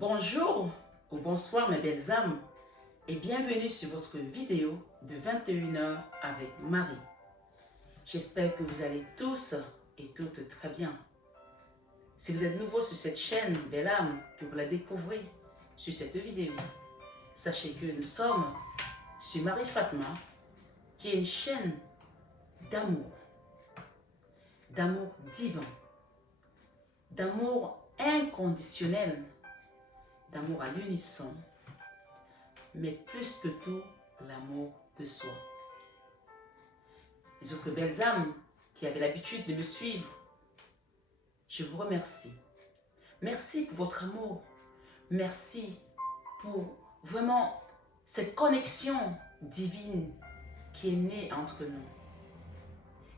Bonjour ou bonsoir mes belles âmes et bienvenue sur votre vidéo de 21h avec Marie. J'espère que vous allez tous et toutes très bien. Si vous êtes nouveau sur cette chaîne, belle âme, que vous la découvrez sur cette vidéo, sachez que nous sommes sur Marie Fatma, qui est une chaîne d'amour divin, d'amour inconditionnel, d'amour à l'unisson, mais plus que tout, l'amour de soi. Les autres belles âmes qui avaient l'habitude de me suivre, je vous remercie. Merci pour votre amour. Merci pour vraiment cette connexion divine qui est née entre nous.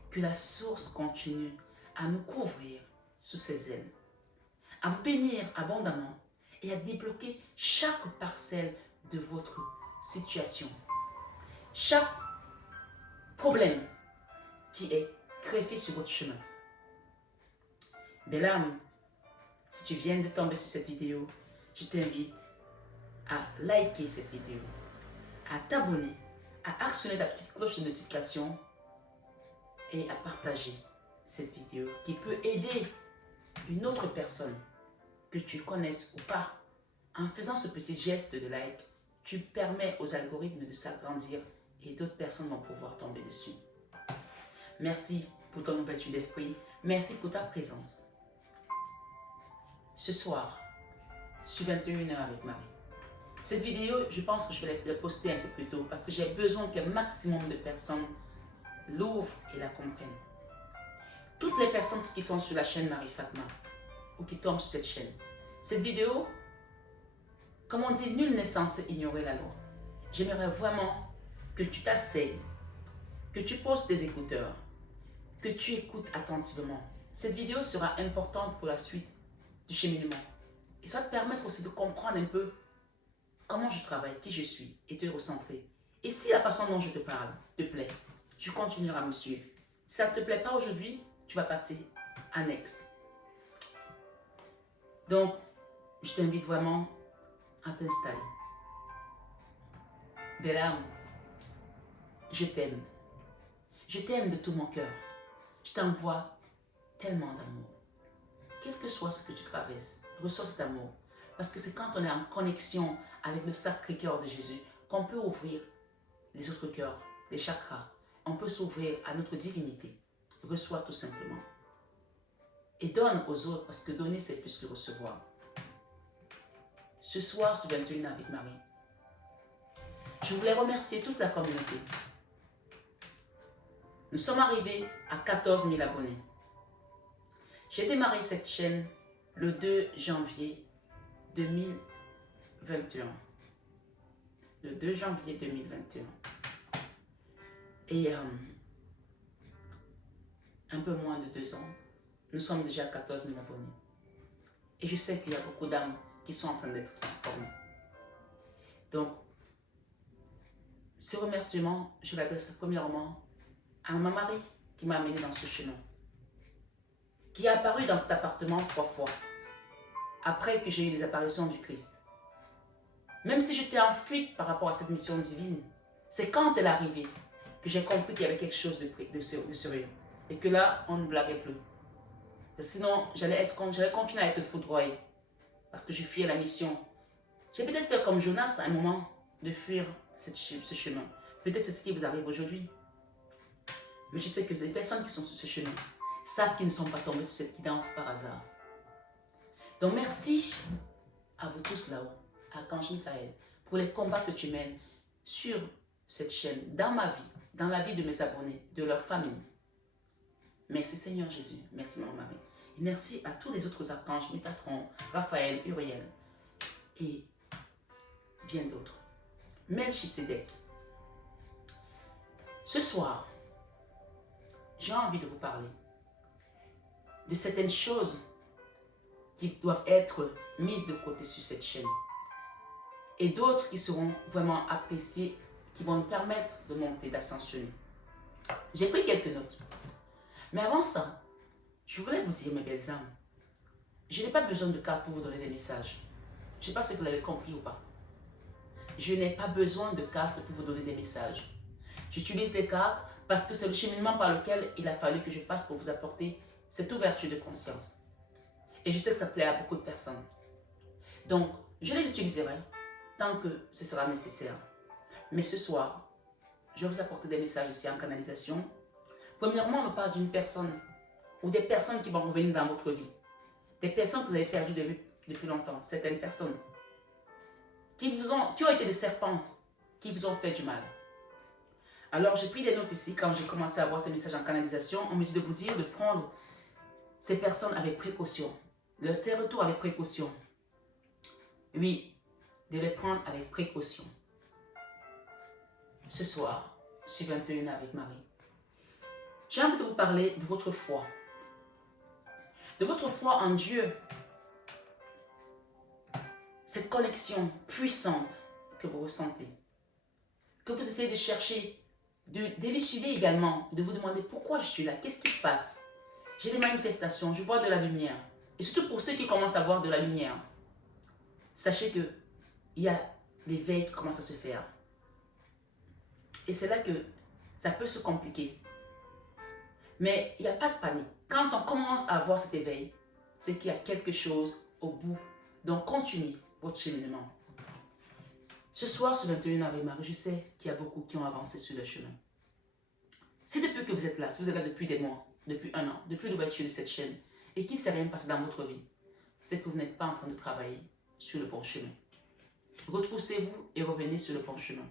Que la source continue à nous couvrir sous ses ailes, à vous bénir abondamment et à débloquer chaque parcelle de votre situation. Chaque problème qui est greffé sur votre chemin. Belle âme, si tu viens de tomber sur cette vidéo, je t'invite à liker cette vidéo, à t'abonner, à actionner la petite cloche de notification et à partager cette vidéo qui peut aider une autre personne que tu connaisses ou pas. En faisant ce petit geste de like, tu permets aux algorithmes de s'agrandir et d'autres personnes vont pouvoir tomber dessus. Merci pour ton ouverture d'esprit. Merci pour ta présence. Ce soir, sur 21h avec Marie. Cette vidéo, je pense que je vais la poster un peu plus tôt parce que j'ai besoin qu'un maximum de personnes l'ouvrent et la comprennent. Toutes les personnes qui sont sur la chaîne Marie Fatma ou qui tombent sur cette chaîne, cette vidéo, comme on dit, nul n'est censé ignorer la loi. J'aimerais vraiment que tu t'asseyes, que tu poses tes écouteurs, que tu écoutes attentivement. Cette vidéo sera importante pour la suite du cheminement. Et ça va te permettre aussi de comprendre un peu comment je travaille, qui je suis et te recentrer. Et si la façon dont je te parle te plaît, tu continueras à me suivre. Si ça ne te plaît pas aujourd'hui, tu vas passer à next. Donc, je t'invite vraiment à t'installer. Belle âme, je t'aime. Je t'aime de tout mon cœur. Je t'envoie tellement d'amour. Quel que soit ce que tu traverses, reçois cet amour. Parce que c'est quand on est en connexion avec le sacré cœur de Jésus qu'on peut ouvrir les autres cœurs, les chakras. On peut s'ouvrir à notre divinité. Reçois tout simplement. Et donne aux autres, parce que donner, c'est plus que recevoir. Ce soir, sur 21 avec Marie, je voulais remercier toute la communauté. Nous sommes arrivés à 14 000 abonnés. J'ai démarré cette chaîne le 2 janvier 2021. Le 2 janvier 2021. Et un peu moins de 2 ans, nous sommes déjà à 14 000 abonnés. Et je sais qu'il y a beaucoup d'âmes qui sont en train d'être transformées. Donc, ce remerciement, je l'adresse premièrement à ma Marie qui m'a amené dans ce chemin, qui est apparue dans cet appartement 3 fois, après que j'ai eu les apparitions du Christ. Même si j'étais en fuite par rapport à cette mission divine, c'est quand elle est arrivée que j'ai compris qu'il y avait quelque chose de sérieux. Et que là, on ne blaguait plus. Sinon, j'allais continuer à être foudroyée. Parce que je fuyais la mission. J'ai peut-être fait comme Jonas à un moment, de fuir ce chemin. Peut-être c'est ce qui vous arrive aujourd'hui. Mais je sais que les personnes qui sont sur ce chemin savent qu'ils ne sont pas tombés sur cette guidance par hasard. Donc merci à vous tous là-haut, à Archange Michael, pour les combats que tu mènes sur cette chaîne, dans ma vie, dans la vie de mes abonnés, de leur famille. Merci Seigneur Jésus, merci Maman Marie. Et merci à tous les autres archanges, Métatron, Raphaël, Uriel et bien d'autres. Melchisedec. Ce soir, j'ai envie de vous parler de certaines choses qui doivent être mises de côté sur cette chaîne et d'autres qui seront vraiment appréciées, qui vont nous permettre de monter, d'ascensionner. J'ai pris quelques notes. Mais avant ça, je voulais vous dire, mes belles âmes, je n'ai pas besoin de carte pour vous donner des messages. Je ne sais pas si vous l'avez compris ou pas. Je n'ai pas besoin de cartes pour vous donner des messages. J'utilise les cartes parce que c'est le cheminement par lequel il a fallu que je passe pour vous apporter cette ouverture de conscience. Et je sais que ça plaît à beaucoup de personnes. Donc, je les utiliserai tant que ce sera nécessaire. Mais ce soir, je vais vous apporter des messages ici en canalisation. Premièrement, on me parle d'une personne ou des personnes qui vont revenir dans votre vie. Des personnes que vous avez perdues de vue depuis longtemps. Certaines personnes qui ont été des serpents, qui vous ont fait du mal. Alors, j'ai pris des notes ici quand j'ai commencé à voir ces messages en canalisation. On me dit de vous dire de prendre ces personnes avec précaution. Ces retours avec précaution. Oui, de les prendre avec précaution. Ce soir, je suis 21 avec Marie. J'ai envie de vous parler de votre foi. De votre foi en Dieu. Cette connexion puissante que vous ressentez. Que vous essayez de chercher, d'élucider également, de vous demander pourquoi je suis là, qu'est-ce qui se passe. J'ai des manifestations, je vois de la lumière. Et surtout pour ceux qui commencent à voir de la lumière, sachez que il y a l'éveil qui commence à se faire. Et c'est là que ça peut se compliquer. Mais il n'y a pas de panique. Quand on commence à avoir cet éveil, c'est qu'il y a quelque chose au bout. Donc continuez votre cheminement. Ce soir, ce 21 avril, Marie, je sais qu'il y a beaucoup qui ont avancé sur le chemin. Si depuis que vous êtes là, si vous êtes là depuis des mois, depuis un an, depuis l'ouverture de cette chaîne, et qu'il ne s'est rien passé dans votre vie, c'est que vous n'êtes pas en train de travailler sur le bon chemin. Retroussez-vous et revenez sur le bon chemin.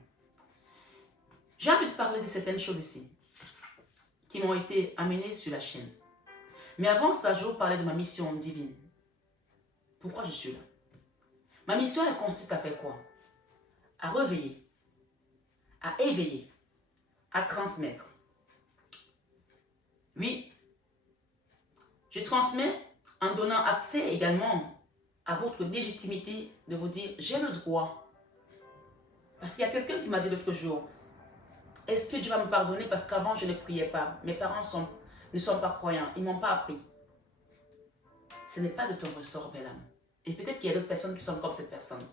J'ai envie de parler de certaines choses ici qui m'ont été amenées sur la chaîne. Mais avant ça, je vais vous parler de ma mission divine. Pourquoi je suis là? Ma mission, elle consiste à faire quoi? À réveiller, à éveiller, à transmettre. Oui, je transmets en donnant accès également à votre légitimité de vous dire, j'ai le droit. Parce qu'il y a quelqu'un qui m'a dit l'autre jour, est-ce que Dieu va me pardonner parce qu'avant je ne priais pas? Mes parents ne sont pas croyants, ils ne m'ont pas appris. Ce n'est pas de ton ressort, belle âme. Et peut-être qu'il y a d'autres personnes qui sont comme cette personne.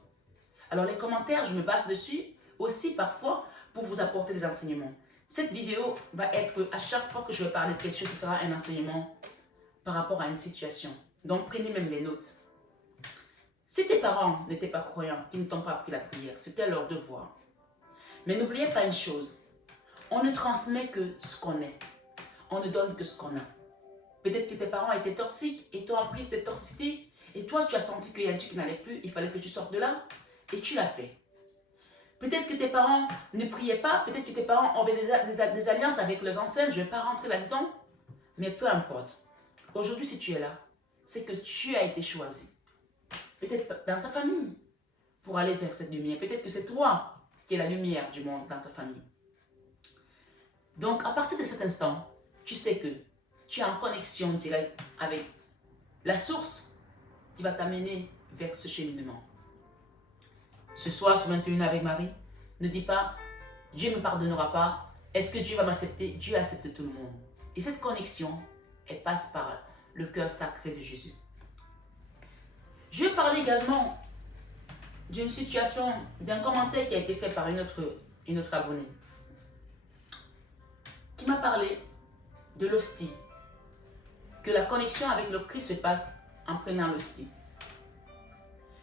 Alors les commentaires, je me base dessus aussi parfois pour vous apporter des enseignements. Cette vidéo va être, à chaque fois que je vais parler de quelque chose, ce sera un enseignement par rapport à une situation. Donc prenez même des notes. Si tes parents n'étaient pas croyants, qui ne t'ont pas appris la prière, c'était leur devoir. Mais n'oubliez pas une chose, on ne transmet que ce qu'on est. On ne donne que ce qu'on a. Peut-être que tes parents étaient toxiques et t'ont appris cette toxicité et toi tu as senti qu'il y a un truc qui n'allait plus, il fallait que tu sortes de là et tu l'as fait. Peut-être que tes parents ne priaient pas, peut-être que tes parents avaient des alliances avec leurs ancêtres, je ne vais pas rentrer là-dedans, mais peu importe. Aujourd'hui, si tu es là, c'est que tu as été choisi. Peut-être dans ta famille, pour aller vers cette lumière. Peut-être que c'est toi qui es la lumière du monde dans ta famille. Donc, à partir de cet instant, tu sais que tu es en connexion directe avec la source qui va t'amener vers ce cheminement. Ce soir, ce 21 avec Marie, ne dis pas « Dieu ne me pardonnera pas, est-ce que Dieu va m'accepter ?» Dieu accepte tout le monde. Et cette connexion, elle passe par le cœur sacré de Jésus. Je vais parler également d'une situation, d'un commentaire qui a été fait par une autre abonnée, qui m'a parlé de l'hostie, que la connexion avec le Christ se passe en prenant l'hostie.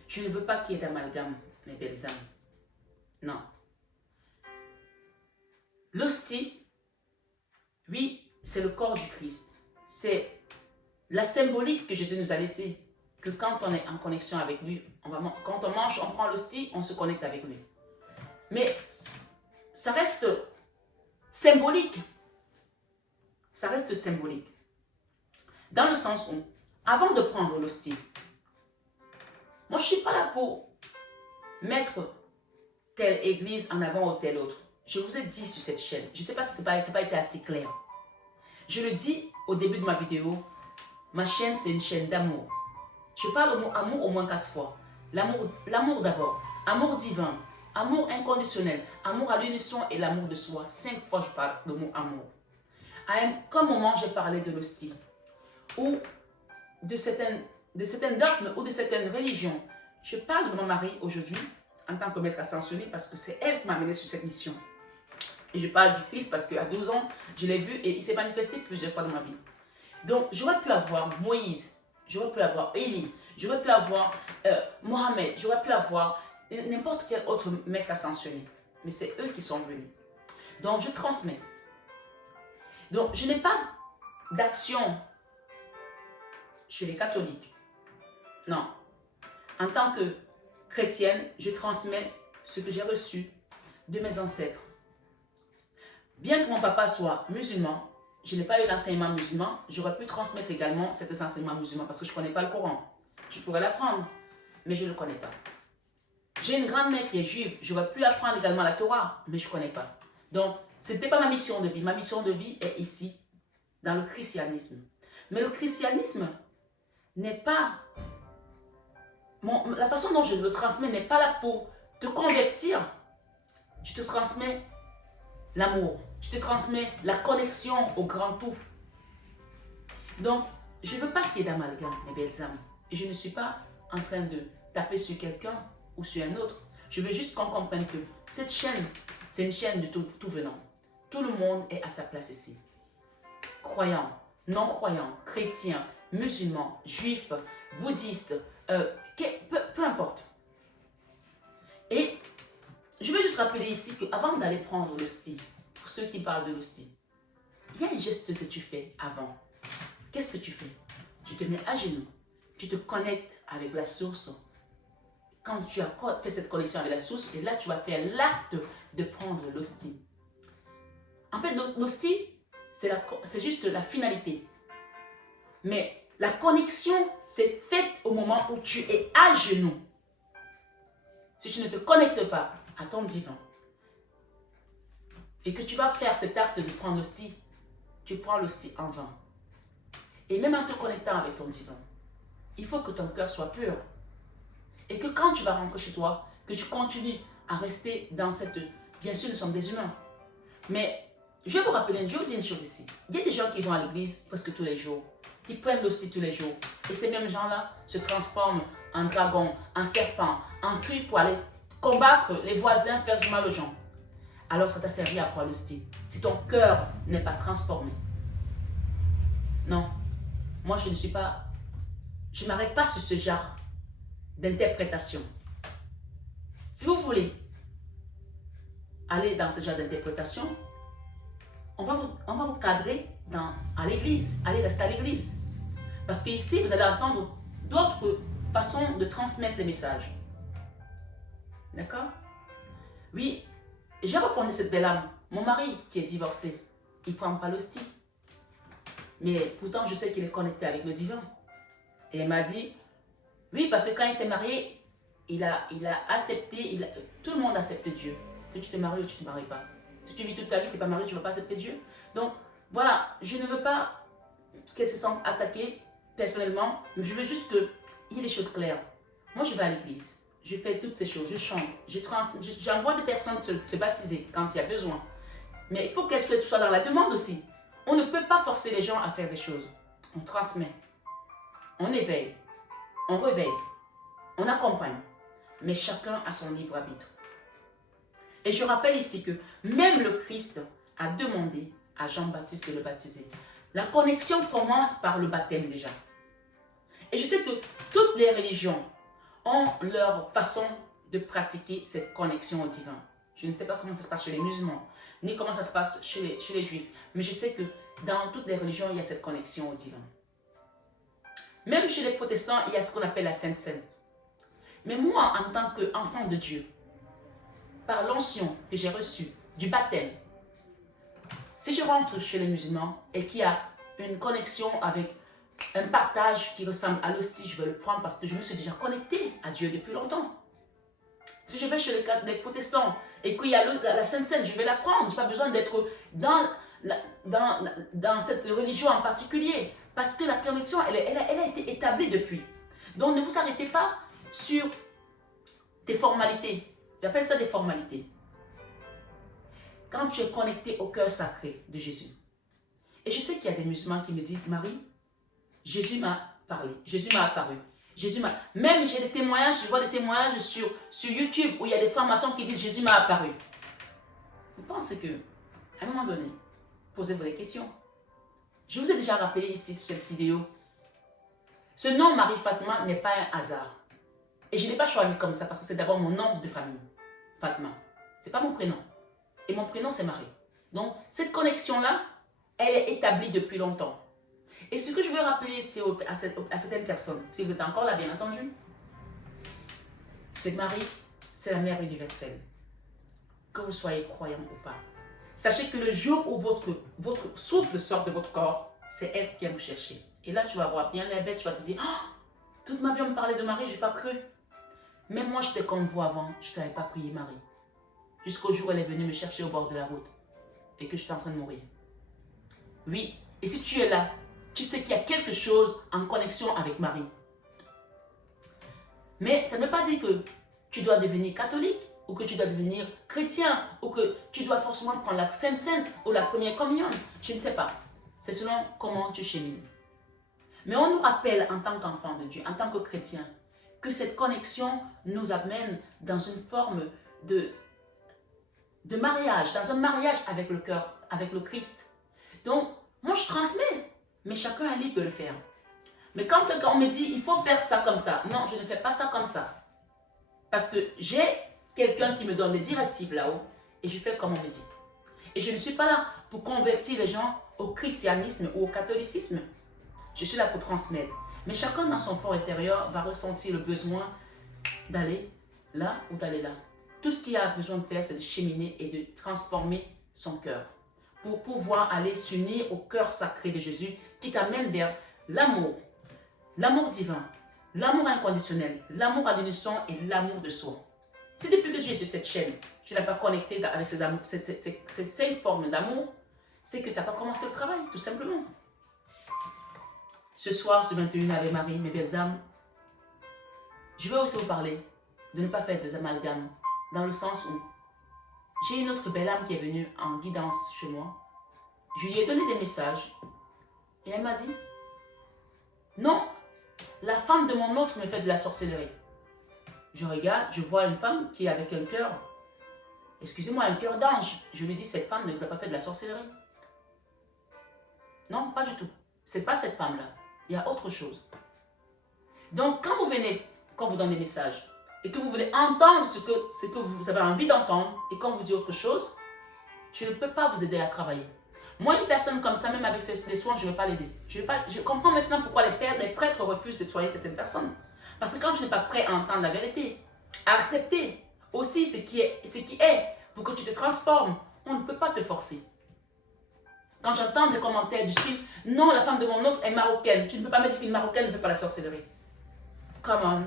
Je ne veux pas qu'il y ait d'amalgame, mes belles âmes. Non. L'hostie, oui, c'est le corps du Christ. C'est la symbolique que Jésus nous a laissée, que quand on est en connexion avec lui, quand on mange, on prend l'hostie, on se connecte avec lui. Mais ça reste symbolique. Ça reste symbolique. Dans le sens où, avant de prendre l'hostie, moi je ne suis pas là pour mettre telle église en avant ou telle autre. Je vous ai dit sur cette chaîne, je ne sais pas si ça n'a pas été assez clair. Je le dis au début de ma vidéo, ma chaîne c'est une chaîne d'amour. Je parle le mot amour au moins 4 fois. L'amour d'abord, amour divin, amour inconditionnel, amour à l'unisson et l'amour de soi. 5 fois je parle le mot amour. À un moment j'ai parlé de l'hostie ou de certains dogmes ou de certaines religions. Je parle de mon mari aujourd'hui en tant que maître ascensionné parce que c'est elle qui m'a amené sur cette mission. Et je parle du Christ parce qu'à 12 ans, je l'ai vu et il s'est manifesté plusieurs fois dans ma vie. Donc, j'aurais pu avoir Moïse, j'aurais pu avoir Élie, j'aurais pu avoir Mohamed, j'aurais pu avoir n'importe quel autre maître ascensionné. Mais c'est eux qui sont venus. Donc, je transmets. Donc, je n'ai pas d'action chez les catholiques. Non. En tant que chrétienne, je transmets ce que j'ai reçu de mes ancêtres. Bien que mon papa soit musulman, je n'ai pas eu l'enseignement musulman, j'aurais pu transmettre également cet enseignement musulman parce que je ne connais pas le Coran. Je pourrais l'apprendre, mais je ne le connais pas. J'ai une grand-mère qui est juive, j'aurais pu apprendre également la Torah, mais je ne connais pas. Donc, ce n'était pas ma mission de vie. Ma mission de vie est ici, dans le christianisme. Mais le christianisme n'est pas... la façon dont je le transmets n'est pas là pour te convertir. Je te transmets l'amour. Je te transmets la connexion au grand tout. Donc, je ne veux pas qu'il y ait d'amalgame, mes belles âmes. Et je ne suis pas en train de taper sur quelqu'un ou sur un autre. Je veux juste qu'on comprenne que cette chaîne, c'est une chaîne de tout venant. Tout le monde est à sa place ici. Croyants, non-croyants, chrétiens, musulmans, juifs, bouddhistes, peu importe. Et je veux juste rappeler ici qu'avant d'aller prendre l'hostie, pour ceux qui parlent de l'hostie, il y a un geste que tu fais avant. Qu'est-ce que tu fais? Tu te mets à genoux, tu te connectes avec la source. Quand tu as fait cette connexion avec la source, et là tu vas faire l'acte de prendre l'hostie. En fait, l'hostie, c'est juste la finalité. Mais la connexion, c'est faite au moment où tu es à genoux. Si tu ne te connectes pas à ton divin et que tu vas faire cet acte de prendre l'hostie, tu prends l'hostie en vain. Et même en te connectant avec ton divin, il faut que ton cœur soit pur. Et que quand tu vas rentrer chez toi, que tu continues à rester dans cette... Bien sûr, nous sommes des humains. Mais je vais vous rappeler, je vais vous dire une chose ici. Il y a des gens qui vont à l'église presque tous les jours, qui prennent l'hostie tous les jours. Et ces mêmes gens-là se transforment en dragon, en serpent, en truc pour aller combattre les voisins, faire du mal aux gens. Alors ça t'a servi à quoi l'hostie? Si ton cœur n'est pas transformé. Non, moi je ne suis pas... Je ne m'arrête pas sur ce genre d'interprétation. Si vous voulez aller dans ce genre d'interprétation, on va vous cadrer à l'église. Allez rester à l'église. Parce qu'ici, vous allez entendre d'autres façons de transmettre les messages. D'accord? Oui, j'ai répondu à cette belle âme. Mon mari qui est divorcé, il ne prend pas l'hostie. Mais pourtant, je sais qu'il est connecté avec le divin. Et elle m'a dit, oui, parce que quand il s'est marié, il a accepté, tout le monde accepte Dieu. Que tu te maries ou tu ne te maries pas. Si tu vis toute ta vie, tu n'es pas marié, tu ne vas pas accepter Dieu. Donc, voilà, je ne veux pas qu'elle se sente attaquée personnellement, mais je veux juste qu'il y ait des choses claires. Moi, je vais à l'église, je fais toutes ces choses, je chante, j'envoie des personnes se baptiser quand il y a besoin. Mais il faut qu'elles soient dans la demande aussi. On ne peut pas forcer les gens à faire des choses. On transmet, on éveille, on réveille, on accompagne, mais chacun a son libre arbitre. Et je rappelle ici que même le Christ a demandé à Jean-Baptiste de le baptiser. La connexion commence par le baptême déjà. Et je sais que toutes les religions ont leur façon de pratiquer cette connexion au divin. Je ne sais pas comment ça se passe chez les musulmans, ni comment ça se passe chez les juifs. Mais je sais que dans toutes les religions, il y a cette connexion au divin. Même chez les protestants, il y a ce qu'on appelle la Sainte Seine. Mais moi, en tant qu'enfant de Dieu, par l'onction que j'ai reçue du baptême, si je rentre chez les musulmans et qu'il y a une connexion avec un partage qui ressemble à l'hostie, je vais le prendre parce que je me suis déjà connecté à Dieu depuis longtemps. Si je vais chez les protestants et qu'il y a la Sainte Seine, je vais la prendre. Je n'ai pas besoin d'être dans cette religion en particulier. Parce que la connexion, elle a été établie depuis. Donc ne vous arrêtez pas sur des formalités. J'appelle ça des formalités. Quand tu es connecté au cœur sacré de Jésus. Et je sais qu'il y a des musulmans qui me disent, Marie, Jésus m'a parlé, Jésus m'a apparu. Jésus m'a... Même j'ai des témoignages, je vois des témoignages sur YouTube où il y a des formations qui disent Jésus m'a apparu. Vous pensez que, à un moment donné, posez-vous des questions. Je vous ai déjà rappelé ici sur cette vidéo, ce nom Marie Fatma n'est pas un hasard. Et je ne l'ai pas choisi comme ça parce que c'est d'abord mon nom de famille, Fatma. Ce n'est pas mon prénom. Et mon prénom, c'est Marie. Donc, cette connexion-là, elle est établie depuis longtemps. Et ce que je veux rappeler à certaines personnes, si vous êtes encore là, bien entendu, c'est que Marie, c'est la mère universelle. Que vous soyez croyant ou pas. Sachez que le jour où votre souffle sort de votre corps, c'est elle qui vient vous chercher. Et là, tu vas voir bien la bête, tu vas te dire, oh, toute ma vie, on me parlait de Marie, je n'ai pas cru. Même moi, j'étais comme vous avant, je ne savais pas prier Marie. Jusqu'au jour où elle est venue me chercher au bord de la route et que j'étais en train de mourir. Oui, et si tu es là, tu sais qu'il y a quelque chose en connexion avec Marie. Mais ça ne veut pas dire que tu dois devenir catholique ou que tu dois devenir chrétien ou que tu dois forcément prendre la Sainte Sainte ou la première communion. Je ne sais pas. C'est selon comment tu chemines. Mais on nous rappelle en tant qu'enfant de Dieu, en tant que chrétien, que cette connexion nous amène dans une forme de mariage, dans un mariage avec le cœur, avec le Christ. Donc, moi je transmets, mais chacun est libre de le faire. Mais quand on me dit, il faut faire ça comme ça, non, je ne fais pas ça comme ça. Parce que j'ai quelqu'un qui me donne des directives là-haut, et je fais comme on me dit. Et je ne suis pas là pour convertir les gens au christianisme ou au catholicisme. Je suis là pour transmettre. Mais chacun dans son fort intérieur va ressentir le besoin d'aller là ou d'aller là. Tout ce qu'il a besoin de faire, c'est de cheminer et de transformer son cœur. Pour pouvoir aller s'unir au cœur sacré de Jésus qui t'amène vers l'amour. L'amour divin, l'amour inconditionnel, l'amour à l'unisson et l'amour de soi. Si depuis que tu es sur cette chaîne, tu n'as pas connecté avec ces 5 formes d'amour, c'est que tu n'as pas commencé le travail, tout simplement. Ce soir, ce 21 avec Marie, mes belles âmes, je vais aussi vous parler de ne pas faire des amalgames, dans le sens où j'ai une autre belle âme qui est venue en guidance chez moi. Je lui ai donné des messages et elle m'a dit, non, la femme de mon autre me fait de la sorcellerie. Je regarde, je vois une femme qui est avec un cœur, excusez-moi, un cœur d'ange. Je lui dis, cette femme ne vous a pas fait de la sorcellerie. Non, pas du tout. Ce n'est pas cette femme-là. Il y a autre chose. Donc, quand vous venez, quand vous donne des messages, et que vous voulez entendre ce que vous avez envie d'entendre, et quand vous dit autre chose, je ne peux pas vous aider à travailler. Moi, une personne comme ça, même avec les soins, je ne vais pas l'aider. Je comprends maintenant pourquoi les prêtres refusent de soigner certaines personnes. Parce que quand je n'ai pas prêt à entendre la vérité, à accepter aussi ce qui est, pour que tu te transformes, on ne peut pas te forcer. Quand j'entends des commentaires du style « Non, la femme de mon autre est marocaine. Tu ne peux pas me dire qu'une marocaine ne fait pas la sorcellerie. » Come on.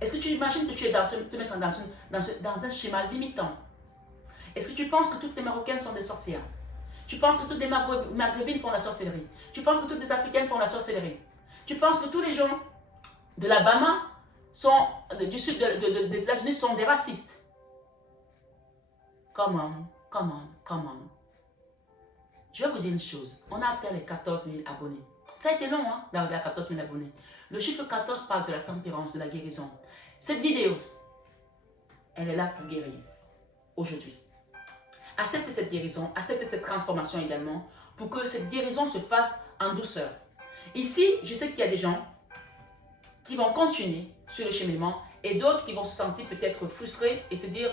Est-ce que tu imagines que tu es te mettre dans un schéma limitant? Est-ce que tu penses que toutes les Marocaines sont des sorcières? Tu penses que toutes les Maghrébines font la sorcellerie? Tu penses que toutes les Africaines font la sorcellerie? Tu penses que tous les gens de l'Alabama, du sud des États-Unis sont des racistes? Come on. Je vais vous dire une chose. On a atteint les 14 000 abonnés. Ça a été long d'arriver à 14 000 abonnés. Le chiffre 14 parle de la tempérance, de la guérison. Cette vidéo, elle est là pour guérir aujourd'hui. Acceptez cette guérison, acceptez cette transformation également pour que cette guérison se fasse en douceur. Ici, je sais qu'il y a des gens qui vont continuer sur le cheminement et d'autres qui vont se sentir peut-être frustrés et se dire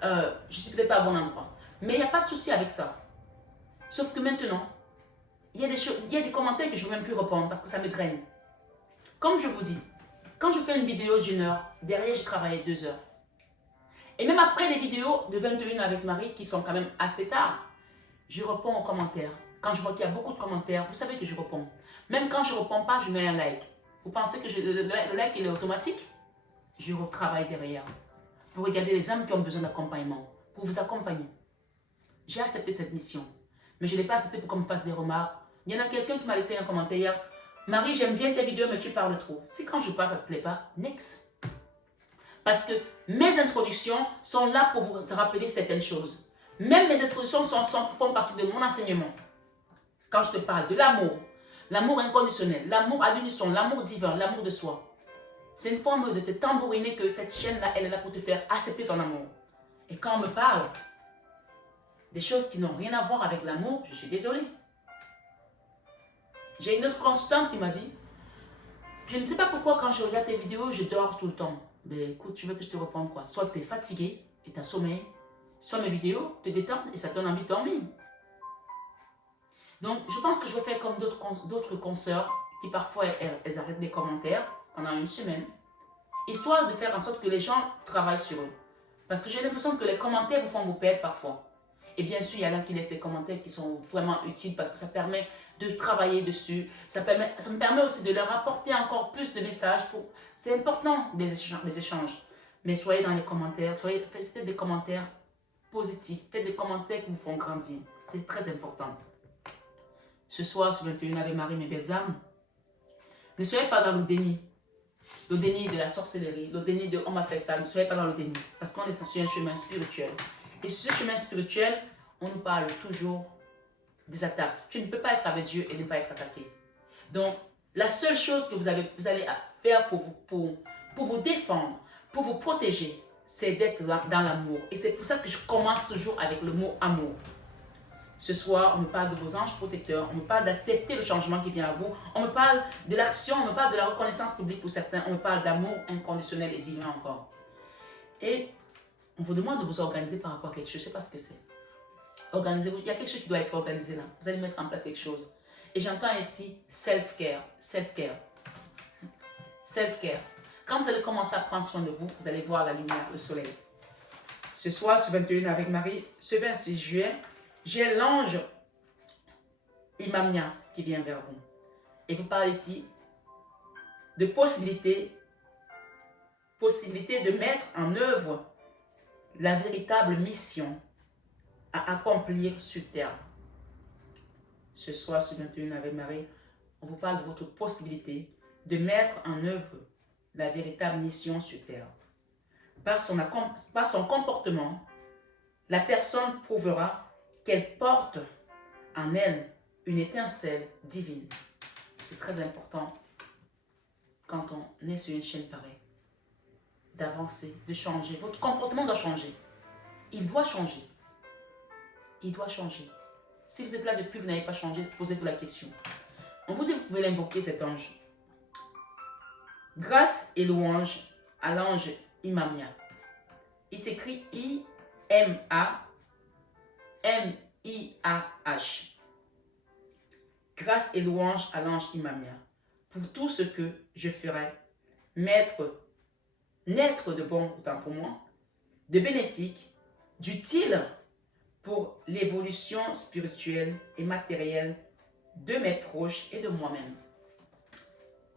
je ne suis peut-être pas au bon endroit. Mais il n'y a pas de souci avec ça. Sauf que maintenant, il y a des commentaires que je ne veux même plus répondre parce que ça me draine. Comme je vous dis, quand je fais une vidéo d'1 heure, derrière je travaille 2 heures. Et même après les vidéos de 21 avec Marie, qui sont quand même assez tard, je réponds aux commentaires. Quand je vois qu'il y a beaucoup de commentaires, vous savez que je réponds. Même quand je ne réponds pas, je mets un like. Vous pensez que le like il est automatique? Je retravaille derrière. Pour regarder les âmes qui ont besoin d'accompagnement. Pour vous accompagner. J'ai accepté cette mission. Mais je ne l'ai pas accepté pour qu'on me fasse des remarques. Il y en a quelqu'un qui m'a laissé un commentaire hier. Marie, j'aime bien tes vidéos, mais tu parles trop. Si quand je parle, ça ne te plaît pas, next. Parce que mes introductions sont là pour vous rappeler certaines choses. Même mes introductions font partie de mon enseignement. Quand je te parle de l'amour inconditionnel, l'amour à l'unisson, l'amour divin, l'amour de soi. C'est une forme de te tambouriner que cette chaîne-là, elle est là pour te faire accepter ton amour. Et quand on me parle des choses qui n'ont rien à voir avec l'amour, je suis désolée. J'ai une autre constante qui m'a dit, je ne sais pas pourquoi quand je regarde tes vidéos, je dors tout le temps. Mais écoute, tu veux que je te réponde quoi? Soit tu es fatigué et tu as sommeil, soit mes vidéos te détendent et ça te donne envie de dormir. Donc, je pense que je vais faire comme d'autres consoeurs qui parfois, elles arrêtent des commentaires pendant une semaine, histoire de faire en sorte que les gens travaillent sur eux. Parce que j'ai l'impression que les commentaires vous font vous perdre parfois. Et bien sûr, il y en a qui laissent des commentaires qui sont vraiment utiles parce que ça permet de travailler dessus. Ça me permet aussi de leur apporter encore plus de messages. C'est important des échanges. Mais soyez dans les commentaires, faites des commentaires positifs, faites des commentaires qui vous font grandir. C'est très important. Ce soir, sur 21 Ave Marie, mes belles âmes, ne soyez pas dans le déni. Le déni de la sorcellerie, le déni de on m'a fait ça, ne soyez pas dans le déni. Parce qu'on est sur un chemin spirituel. Et sur ce chemin spirituel, on nous parle toujours des attaques. Tu ne peux pas être avec Dieu et ne pas être attaqué. Donc, la seule chose que vous allez faire pour vous défendre, pour vous protéger, c'est d'être dans l'amour. Et c'est pour ça que je commence toujours avec le mot amour. Ce soir, on me parle de vos anges protecteurs, on me parle d'accepter le changement qui vient à vous, on me parle de l'action, on me parle de la reconnaissance publique pour certains, on me parle d'amour inconditionnel et divin encore. Et on vous demande de vous organiser par rapport à quelque chose, je ne sais pas ce que c'est. Organisez-vous, il y a quelque chose qui doit être organisé là, vous allez mettre en place quelque chose. Et j'entends ici self-care, self-care, self-care. Quand vous allez commencer à prendre soin de vous, vous allez voir la lumière, le soleil. Ce soir, sur 21 avec Marie, ce 26 juillet, j'ai l'ange Imamia qui vient vers vous. Et vous parle ici de possibilité de mettre en œuvre la véritable mission à accomplir sur terre. Ce soir, sur 21 avec Marie, on vous parle de votre possibilité de mettre en œuvre la véritable mission sur terre. Par son comportement, la personne prouvera qu'elle porte en elle une étincelle divine. C'est très important quand on est sur une chaîne pareille, d'avancer, de changer. Votre comportement doit changer. Il doit changer. Il doit changer. Si vous êtes là depuis, vous n'avez pas changé, posez-vous la question. On vous dit, vous pouvez l'invoquer cet ange. Grâce et louange à l'ange Imamia. Il s'écrit I-M-A-M-I-A-H. Grâce et louange à l'ange Imamia pour tout ce que je ferai naître de bon autant pour moi, de bénéfique, d'utile pour l'évolution spirituelle et matérielle de mes proches et de moi-même.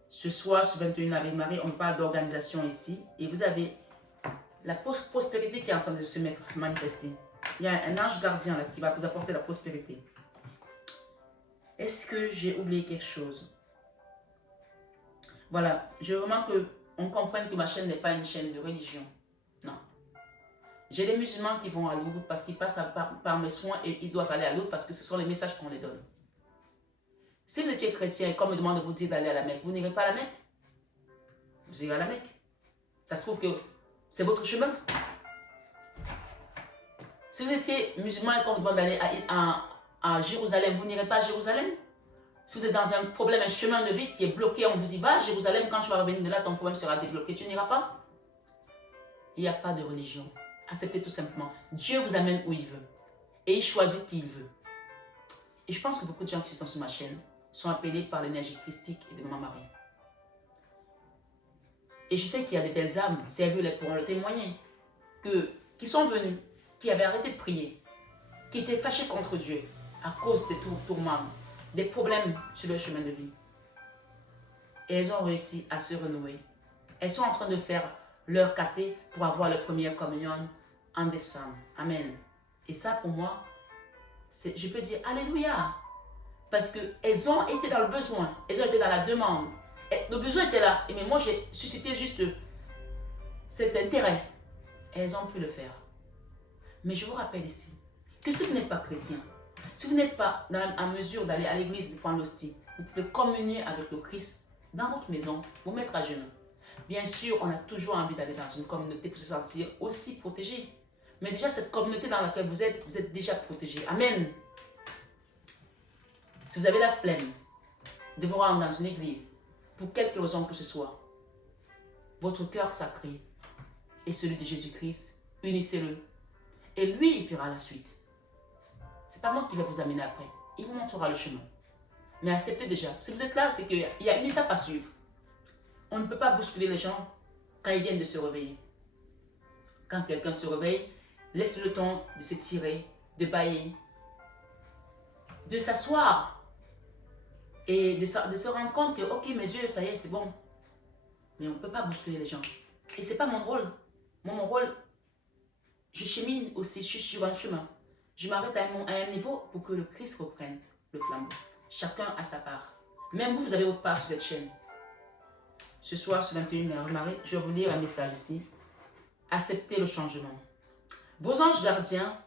Ce soir, sur 21 avec Marie, on parle d'organisation ici et vous avez la prospérité qui est en train de se manifester. Il y a un ange gardien là qui va vous apporter la prospérité. Est-ce que j'ai oublié quelque chose? Voilà, je veux vraiment qu'on comprenne que ma chaîne n'est pas une chaîne de religion. Non. J'ai des musulmans qui vont à Lourdes parce qu'ils passent par mes soins et ils doivent aller à Lourdes parce que ce sont les messages qu'on les donne. Si vous étiez chrétien et qu'on me demande de vous dire d'aller à la Mecque, vous n'irez pas à la Mecque? Vous irez à la Mecque. Ça se trouve que c'est votre chemin. Si vous étiez musulman et qu'on vous demande d'aller à Jérusalem, vous n'irez pas à Jérusalem? Si vous êtes dans un problème, un chemin de vie qui est bloqué, on vous dit, bah, Jérusalem, quand tu vas revenir de là, ton problème sera débloqué, tu n'iras pas? Il n'y a pas de religion. Acceptez tout simplement. Dieu vous amène où il veut. Et il choisit qui il veut. Et je pense que beaucoup de gens qui sont sur ma chaîne sont appelés par l'énergie christique et de Maman Marie. Et je sais qu'il y a des belles âmes, si elles veulent, elles pourront le témoigner, qui sont venues, qui avaient arrêté de prier, qui étaient fâchées contre Dieu à cause des tourments, des problèmes sur leur chemin de vie. Et elles ont réussi à se renouer. Elles sont en train de faire leur caté pour avoir leur première communion en décembre. Amen. Et ça, pour moi, je peux dire Alléluia. Parce qu'elles ont été dans le besoin. Elles ont été dans la demande. Et le besoin était là. Mais moi, j'ai suscité juste cet intérêt. Et elles ont pu le faire. Mais je vous rappelle ici que si vous n'êtes pas chrétien, si vous n'êtes pas en mesure d'aller à l'église de prendre l'hostie, vous pouvez communier avec le Christ dans votre maison, vous mettre à genoux. Bien sûr, on a toujours envie d'aller dans une communauté pour se sentir aussi protégé. Mais déjà, cette communauté dans laquelle vous êtes déjà protégé. Amen. Si vous avez la flemme de vous rendre dans une église, pour quelque raison que ce soit, votre cœur sacré et celui de Jésus-Christ, unissez-le. Et lui, il fera la suite. Ce n'est pas moi qui vais vous amener après. Il vous montrera le chemin. Mais acceptez déjà. Si vous êtes là, c'est qu'il y a une étape à suivre. On ne peut pas bousculer les gens quand ils viennent de se réveiller. Quand quelqu'un se réveille, laisse le temps de s'étirer, de bâiller, de s'asseoir et de se rendre compte que, ok, mes yeux, ça y est, c'est bon. Mais on ne peut pas bousculer les gens. Et ce n'est pas mon rôle. Moi, mon rôle, je chemine aussi, je suis sur un chemin. Je m'arrête à un niveau pour que le Christ reprenne le flambeau. Chacun a sa part. Même vous avez votre part sur cette chaîne. Ce soir, ce 21 Marie, je vais vous lire un message ici. Acceptez le changement. Vos anges gardiens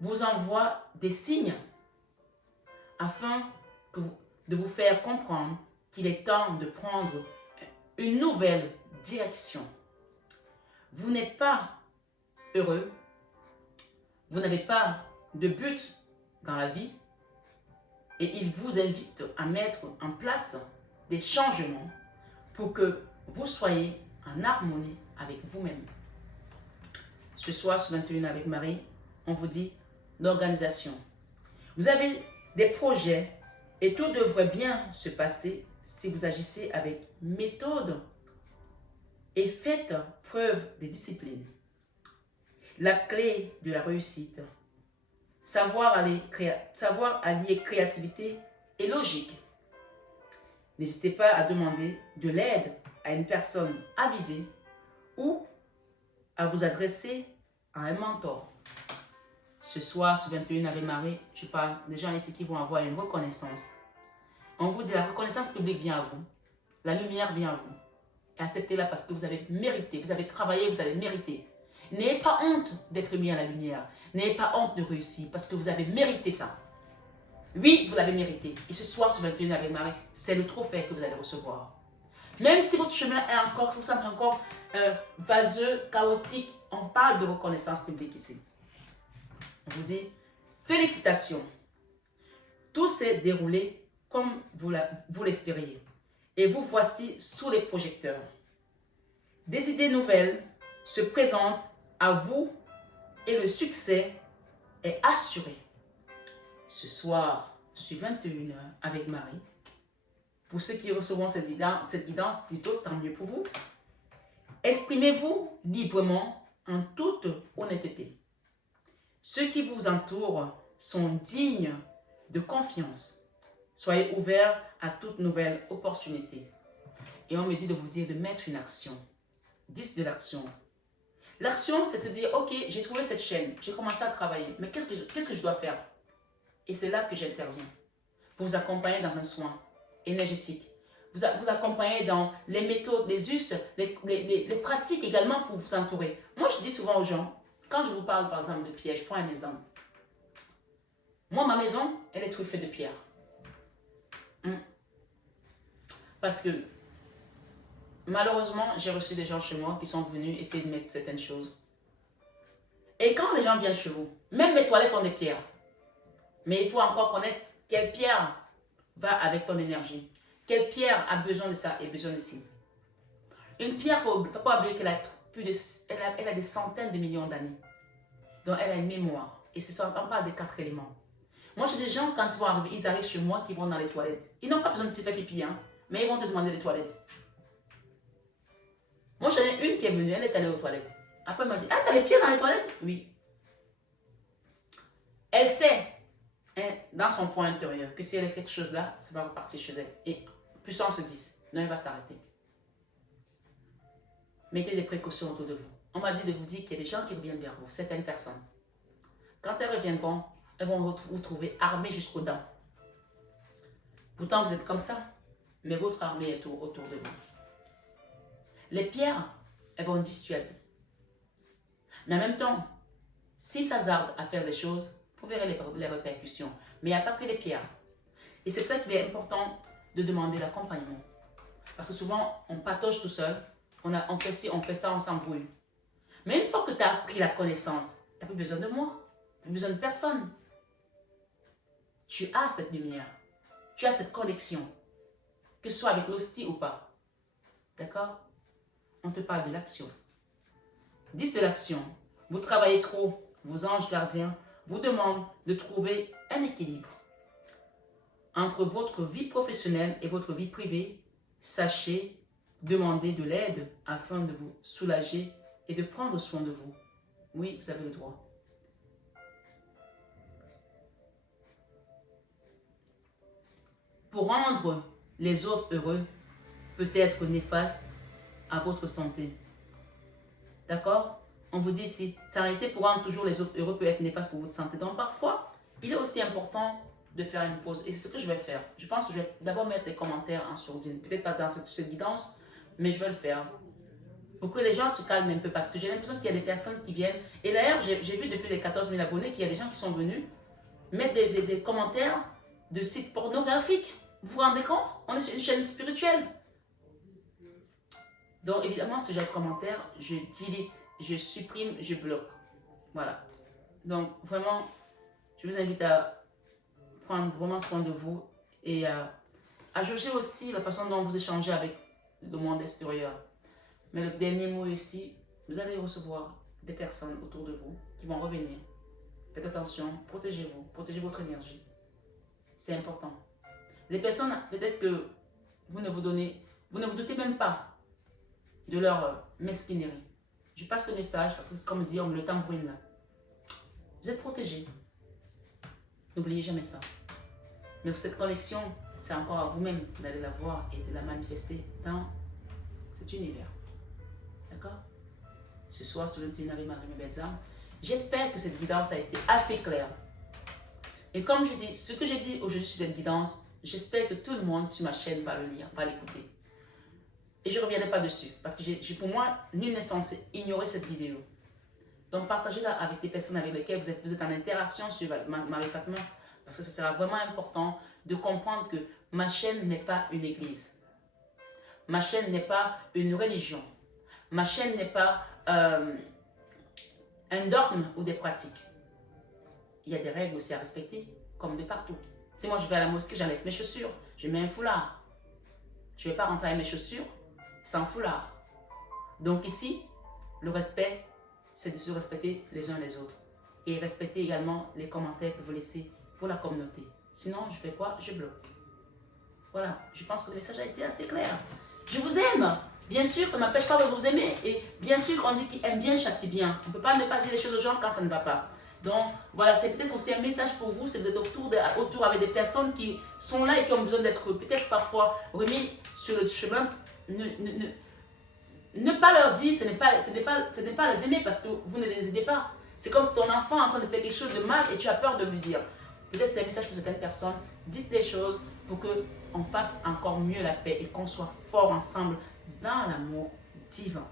vous envoient des signes afin de vous faire comprendre qu'il est temps de prendre une nouvelle direction. Vous n'êtes pas heureux, vous n'avez pas de but dans la vie et il vous invite à mettre en place des changements pour que vous soyez en harmonie avec vous-même. Ce soir, ce 21 avec Marie, on vous dit l'organisation. Vous avez des projets et tout devrait bien se passer si vous agissez avec méthode et faites preuve de discipline. La clé de la réussite, savoir allier créativité et logique. N'hésitez pas à demander de l'aide à une personne avisée ou à vous adresser à un mentor. Ce soir, ce 21 Ave Marie, je parle des gens ici qui vont avoir une reconnaissance. On vous dit la reconnaissance publique vient à vous, la lumière vient à vous. Et acceptez-la parce que vous avez mérité, vous avez travaillé, vous avez mérité. N'ayez pas honte d'être mis à la lumière. N'ayez pas honte de réussir parce que vous avez mérité ça. Oui, vous l'avez mérité. Et ce soir, ce 21 Ave Marie, c'est le trophée que vous allez recevoir. Même si votre chemin est encore, vous semble encore vaseux, chaotique, on parle de reconnaissance publique ici. On vous dit, félicitations. Tout s'est déroulé comme vous l'espériez. Et vous voici sous les projecteurs. Des idées nouvelles se présentent à vous et le succès est assuré. Ce soir, je suis 21h avec Marie. Pour ceux qui recevront cette guidance, plutôt, tant mieux pour vous. Exprimez-vous librement en toute honnêteté. Ceux qui vous entourent sont dignes de confiance. Soyez ouverts à toute nouvelle opportunité. Et on me dit de vous dire de mettre une action. 10 de l'action. L'action, c'est de dire, ok, j'ai trouvé cette chaîne, j'ai commencé à travailler, mais qu'est-ce que je dois faire? Et c'est là que j'interviens. Pour vous accompagner dans un soin énergétique. Vous accompagner dans les méthodes, les us, les pratiques également pour vous entourer. Moi, je dis souvent aux gens, quand je vous parle par exemple de pierre, je prends un exemple. Moi, ma maison, elle est truffée de pierres. Parce que malheureusement, j'ai reçu des gens chez moi qui sont venus essayer de mettre certaines choses. Et quand les gens viennent chez vous, même mes toilettes ont des pierres. Mais il faut encore connaître quelle pierre va avec ton énergie. Quelle pierre a besoin de ça et besoin de ci. Une pierre, il ne faut pas oublier qu'elle a des centaines de millions d'années. Donc elle a une mémoire. Et c'est ça, on parle des 4 éléments. Moi, j'ai des gens, quand ils arrivent chez moi, qui vont dans les toilettes. Ils n'ont pas besoin de faire pipi, hein, mais ils vont te demander les toilettes. Moi, j'en ai une qui est venue, elle est allée aux toilettes. Après, elle m'a dit, ah, t'as les pieds dans les toilettes? Oui. Elle sait, hein, dans son fond intérieur, que si elle laisse quelque chose là, ça va repartir chez elle. Et puissance 10, non, elle va s'arrêter. Mettez des précautions autour de vous. On m'a dit de vous dire qu'il y a des gens qui reviennent vers vous, certaines personnes. Quand elles reviendront, elles vont vous trouver armés jusqu'aux dents. Pourtant, vous êtes comme ça, mais votre armée est autour de vous. Les pierres, elles vont dissuader. Mais en même temps, si ça s'hasarde à faire des choses, vous verrez les répercussions. Mais il n'y a pas que les pierres. Et c'est pour ça qu'il est important de demander l'accompagnement. Parce que souvent, on patauge tout seul. On fait ci, on fait ça, on s'embrouille. Mais une fois que tu as pris la connaissance, tu n'as plus besoin de moi. Tu n'as plus besoin de personne. Tu as cette lumière. Tu as cette connexion. Que ce soit avec l'hostie ou pas. D'accord? On te parle de l'action. 10 de l'action. Vous travaillez trop. Vos anges gardiens vous demandent de trouver un équilibre entre votre vie professionnelle et votre vie privée. Sachez demander de l'aide afin de vous soulager et de prendre soin de vous. Oui, vous avez le droit. Pour rendre les autres heureux peut être néfaste à votre santé. D'accord? On vous dit ici, s'arrêter pour rendre toujours les autres heureux peut être néfaste pour votre santé. Donc parfois, il est aussi important de faire une pause. Et c'est ce que je vais faire. Je pense que je vais d'abord mettre les commentaires en sourdine. Peut-être pas dans cette guidance, mais je vais le faire. Pour que les gens se calment un peu. Parce que j'ai l'impression qu'il y a des personnes qui viennent. Et d'ailleurs, j'ai vu depuis les 14 000 abonnés qu'il y a des gens qui sont venus mettre des commentaires de sites pornographiques. Vous vous rendez compte? On est sur une chaîne spirituelle. Donc évidemment, ce genre de commentaires, je delete, je supprime, je bloque. Voilà. Donc vraiment, je vous invite à prendre vraiment soin de vous et à jauger aussi la façon dont vous échangez avec le monde extérieur. Mais le dernier mot ici, vous allez recevoir des personnes autour de vous qui vont revenir. Faites attention, protégez-vous, protégez votre énergie. C'est important. Les personnes, peut-être que vous ne vous doutez même pas de leur mesquinerie. Je passe le message parce que, comme dit, on me le tambourine là. Vous êtes protégés. N'oubliez jamais ça. Mais cette connexion, c'est encore à vous-même d'aller la voir et de la manifester dans cet univers. D'accord? Ce soir, sur le Tunari Marie mes belles âmes, j'espère que cette guidance a été assez claire. Et comme je dis, ce que j'ai dit aujourd'hui sur cette guidance, j'espère que tout le monde sur ma chaîne va le lire, va l'écouter. Et je ne reviendrai pas dessus. Parce que pour moi, nul n'est censé ignorer cette vidéo. Donc partagez-la avec des personnes avec lesquelles vous êtes en interaction sur Marie Fatma. Parce que ce sera vraiment important de comprendre que ma chaîne n'est pas une église. Ma chaîne n'est pas une religion. Ma chaîne n'est pas un dogme ou des pratiques. Il y a des règles aussi à respecter, comme de partout. Si moi je vais à la mosquée, j'enlève mes chaussures, je mets un foulard. Je ne vais pas rentrer avec mes chaussures sans foulard. Donc ici, le respect, c'est de se respecter les uns les autres. Et respecter également les commentaires que vous laissez pour la communauté. Sinon, je fais quoi? Je bloque. Voilà, je pense que le message a été assez clair. Je vous aime. Bien sûr, ça ne m'empêche pas de vous aimer. Et bien sûr, on dit qu'il aime bien, châtie bien. On ne peut pas ne pas dire les choses aux gens quand ça ne va pas. Donc, voilà, c'est peut-être aussi un message pour vous si vous êtes autour avec des personnes qui sont là et qui ont besoin d'être peut-être parfois remis sur le chemin. Ne pas leur dire, ce n'est pas les aimer parce que vous ne les aidez pas. C'est comme si ton enfant est en train de faire quelque chose de mal et tu as peur de lui dire. Peut-être c'est un message pour certaines personnes. Dites les choses pour qu'on fasse encore mieux la paix et qu'on soit fort ensemble dans l'amour divin.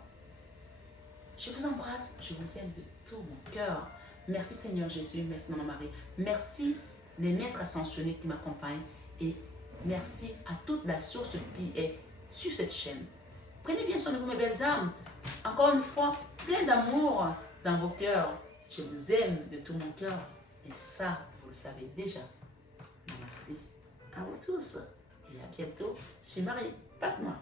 Je vous embrasse, je vous aime de tout mon cœur. Merci Seigneur Jésus, merci Maman Marie. Merci les maîtres ascensionnés qui m'accompagnent et merci à toute la source qui est sur cette chaîne. Prenez bien soin de vous mes belles âmes. Encore une fois, plein d'amour dans vos cœurs. Je vous aime de tout mon cœur et ça, vous le savez déjà. Namasté à vous tous et à bientôt chez Marie Fatma.